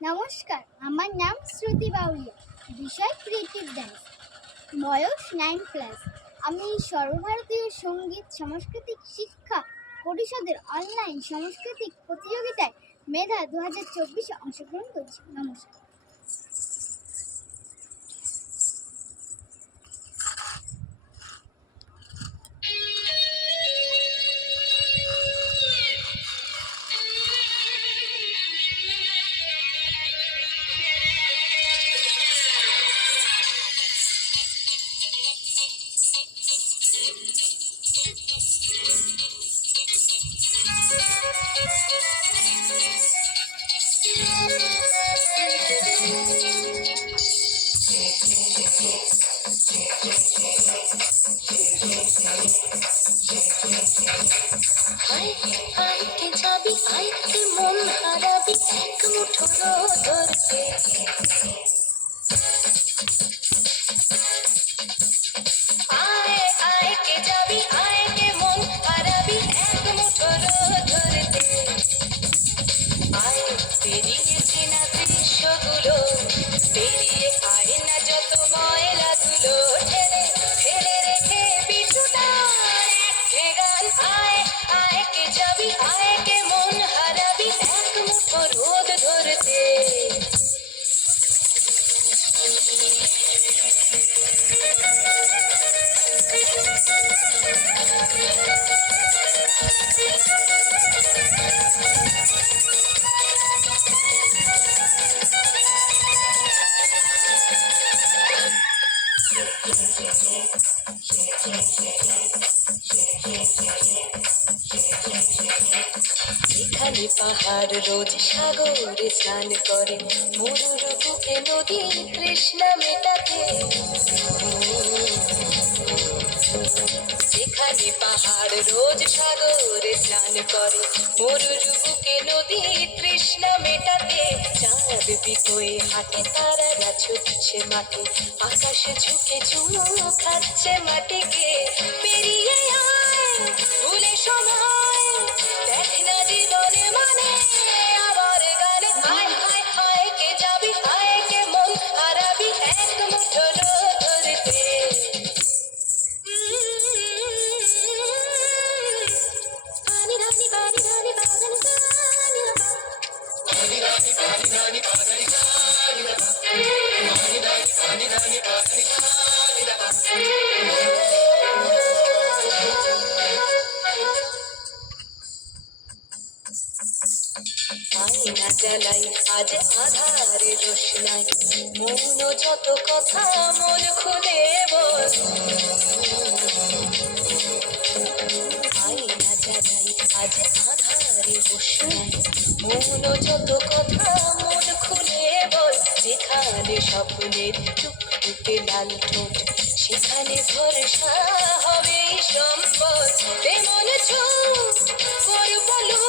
নমস্কার, আমার নাম শ্রুতি বাউরিয়া। বিষয় ক্রিয়েটিভ ডান্স। বয়স 9+। আমি সর্বভারতীয় সঙ্গীত সাংস্কৃতিক শিক্ষা পরিষদের অনলাইন সাংস্কৃতিক প্রতিযোগিতায় মেধা 2024-এ অংশগ্রহণ করছি। নমস্কার। আয় আয় কে যাবি, আয় কে মন হারাবি এক মুঠো ধরতে। আয় আয় কে যাবি, আয় কে মন হারাবি এক মুঠো ধরতে। আয় পেরিয়েছি না দৃশ্যগুলো, পেরিয়ে আয় না যত ময়লা ধুলো, ঠেলে ফেলে রেখে পিছুটা একঘে গান। আয় আয় কে যাবি, আয় কে মন হারাবি এক মুঠো রোদ ধরতে। এখানে পাহাড় রোজ সাগরে স্নান করে, মরুর বুকে নদী তৃষ্ণা মেটাতে। যেখানে পাহাড় রোজ সাগরে স্নান করে, মরুর বুকে নদী তৃষ্ণা মেটাতে। চাঁদ বিকোয়ে হাটে তারারা ছুটছে মাঠে, আকাশ ঝুঁকে চুমু খাচ্ছে মাটিকে। পেরিয়ে আয় ভুলে সময়, দেখ না জীবনে মানে আবার গানে। আয় হায় হায় কে যাবি, আয় কে মন হারাবি এক মুঠো ধরতে। পানি ধানি পানি ধানি পানি আয়না জ্বালাই আজ আধারে রোশনাই, মৌন যত কথা মন খুলে বল। আয়না জ্বালাই আজ আধারে রোশনাই, মৌন যত কথা মন খুলে বল। যেখানে স্বপ্নের টুকটুকে লাল ঠোঁট, সেখানে ভরসা হবে সম্বল। এমন চোখ বড় বলো